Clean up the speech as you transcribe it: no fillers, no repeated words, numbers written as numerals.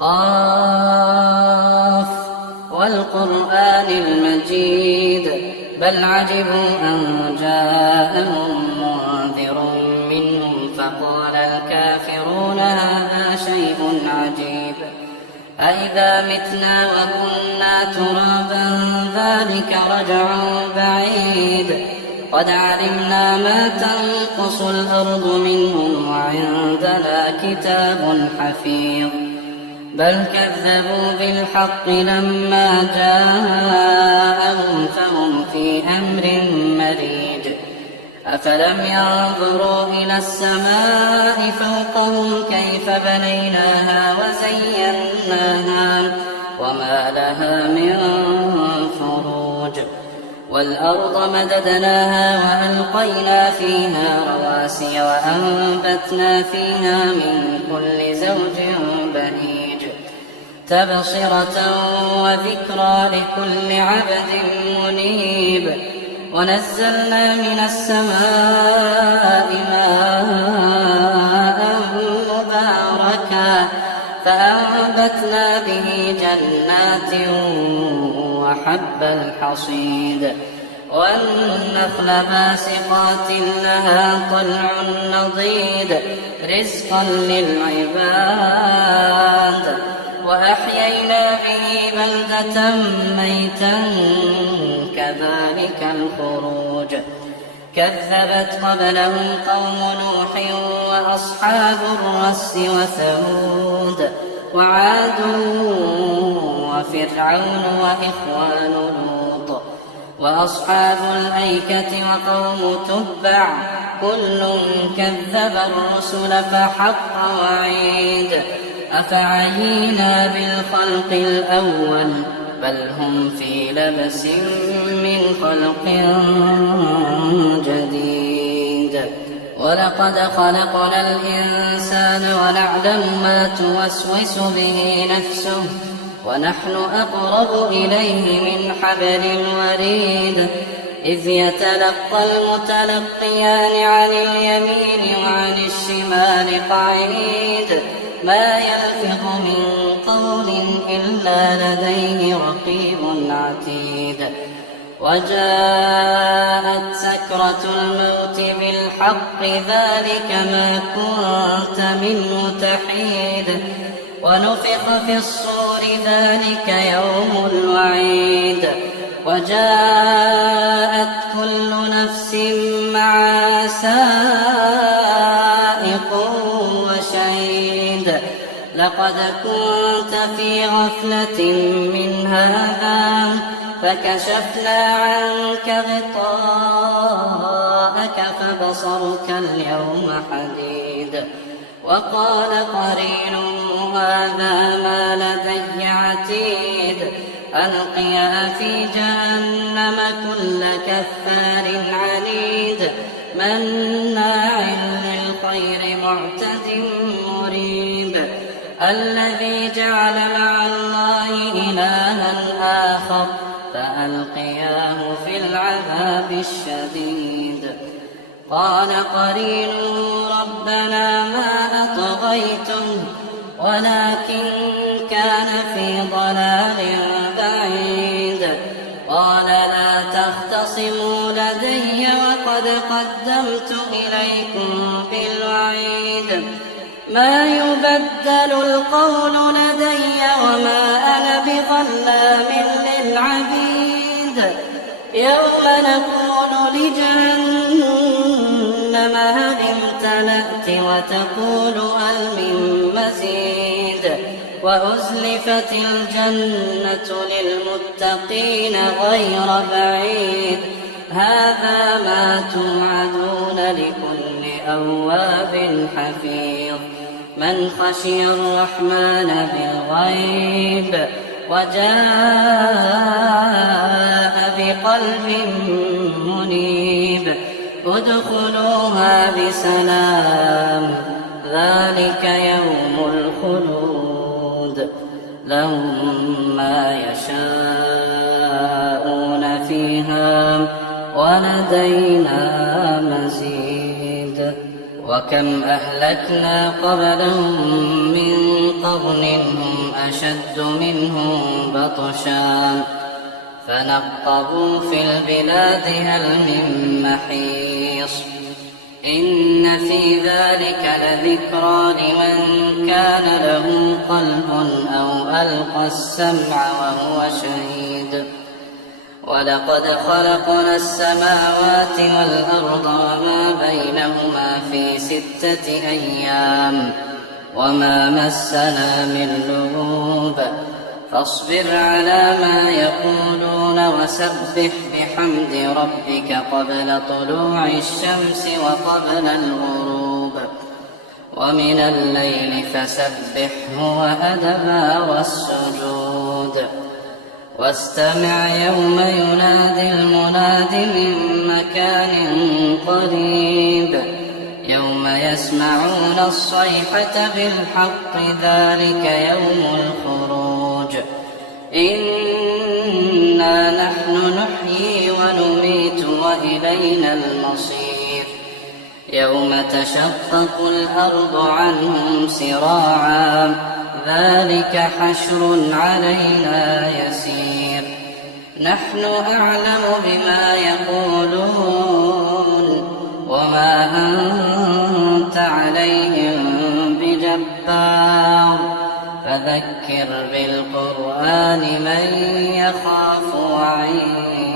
قاف والقرآن المجيد بل عجبوا أن جاءهم منذر منهم فقال الكافرون هذا شيء عجيب أئذا متنا وكنا ترابا ذلك رجع بعيد قد علمنا ما تنقص الأرض منهم وعندنا كتاب حفيظ بل كذبوا بالحق لما جاءهم فهم في أمر مريج أفلم ينظروا إلى السماء فوقهم كيف بنيناها وزيناها وما لها من فروج والأرض مددناها وألقينا فيها رواسي وأنبتنا فيها من كل زوج بهيج تبصرة وذكرى لكل عبد منيب ونزلنا من السماء ماء مباركا فأنبتنا به جنات وحب الحصيد والنخل باسقات لها طلع نضيد رزقا للعباد وأحيينا به بلدة ميتا كذلك الخروج كذبت قبلهم قوم نوح وأصحاب الرس وثمود وعاد وفرعون وإخوان لوط وأصحاب الأيكة وقوم تبع كل كذب الرسل فحق وعيد أفعينا بالخلق الأول بل هم في لبس من خلق جديد ولقد خلقنا الإنسان ونعلم ما توسوس به نفسه ونحن أقرب إليه من حبل الوريد إذ يتلقى المتلقيان عن اليمين وعن الشمال قعيد ما يلفظ من قول إلا لديه رقيب عتيد وجاءت سكرة الموت بالحق ذلك ما كنت منه تحيد ونفخ في الصور ذلك يوم الوعيد وجاءت كل نفس معها سائق وشهيد لقد كنت في غفلة من هذا فكشفنا عنك غطاءك فبصرك اليوم حديد وقال قرينه هذا ما لدي عتيد ألقيا في جهنم كل كفار عنيد مناع للخير معتد مريب الذي جعل مع الله إلها آخر فألقياه في العذاب الشديد قال قرينه ربنا ما أطغيته ولكن كان في ضلال بعيد قال لا تختصموا لدي وقد قدمت إليكم بالوعيد ما يبدل القول لدي وما أنا بظلام للعبيد يوم نقول لجهنم هل امتلأت وتقول هل من مزيد وأزلفت الجنة للمتقين غير بعيد هذا ما توعدون لكل أواب حفيظ من خشي الرحمن بالغيب وجاء بقلب منيب ادخلوها بسلام ذلك يوم الخلود لهم ما يشاءون فيها ولدينا مزيد وكم أهلكنا قبلهم من قرن هم أشد منهم بطشا فنقبوا في البلاد هل من محيص إن في ذلك لذكرى لمن كان له قلب أو ألقى السمع وهو شهيد ولقد خلقنا السماوات والأرض وما بينهما في 6 أيام وما مسنا من لغوب فاصبر على ما يقولون وسبح بحمد ربك قبل طلوع الشمس وقبل الغروب ومن الليل فسبحه وأدبار السجود واستمع يوم ينادي المناد من مكان قريب يوم يسمعون الصيحة بالحق ذلك يوم الخروج إنا نحن نحيي ونميت وإلينا المصير يوم تشقق الأرض عنهم سراعا ذلك حشر علينا يسير نحن أعلم بما يقولون وما أنت عليهم بجبار فذكر بالقرآن من يخاف وعيد